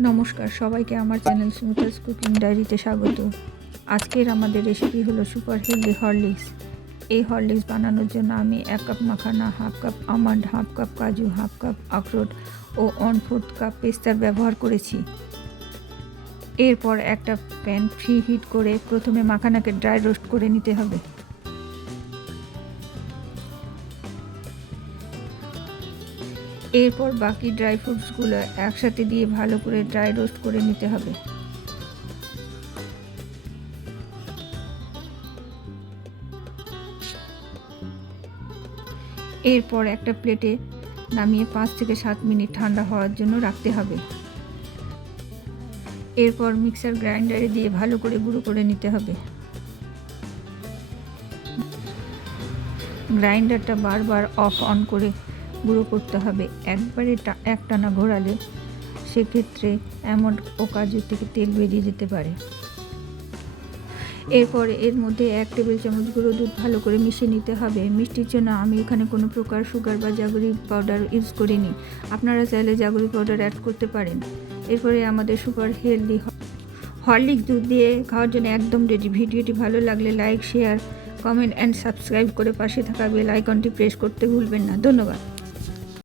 নমস্কার সবাইকে আমার চ্যানেল স্মিতাস কুকিং ডায়েরিতে স্বাগত। আজকের আমাদের রেসিপি হলো সুপার হেলদি হরলিক্স। এই হরলিক্স বানানোর জন্য আমি 1 cup makhana, half cup almond, half cup কাজু, হাফ কাপ আখরোট ও 1/4 কাপ পেস্তার ব্যবহার করেছি। এরপর একটা প্যান প্রি হিট করে প্রথমে মাখানাকে ড্রাই রোস্ট করে নিতে হবে। এরপর বাকি ড্রাই ফ্রুটসগুলো একসাথে দিয়ে ভালো করে ড্রাই রোস্ট করে নিতে হবে। এরপর একটা প্লেটে নামিয়ে 5 থেকে 7 মিনিট ঠান্ডা হওয়ার জন্য রাখতে হবে। এরপর মিক্সার গ্রাইন্ডারে দিয়ে ভালো করে গুঁড়ো করে নিতে হবে। গ্রাইন্ডারটা বারবার অফ অন করে গুঁড়ো করতে হবে। একবারে একটানা ঘোরালে সেক্ষেত্রে আমন্ড ও কাজু থেকে তেল বেরিয়ে যেতে পারে। এরপরে এর মধ্যে 1 টেবিল চামচ গুঁড়ো দুধ ভালো করে মিশিয়ে নিতে হবে। মিষ্টির জন্য আমি এখানে কোনো প্রকার সুগার বা জাগরি পাউডার ইউজ করিনি, আপনারা চাইলে জাগরি পাউডার অ্যাড করতে পারেন। এরপরে আমাদের সুপার হেলদি হরলিক্স দুধ দিয়ে খাওয়ার জন্য একদম রেডি। ভিডিওটি ভালো লাগলে like, share, comment and subscribe করে পাশে থাকা বেল আইকনটি প্রেস করতে ভুলবেন না। ধন্যবাদ।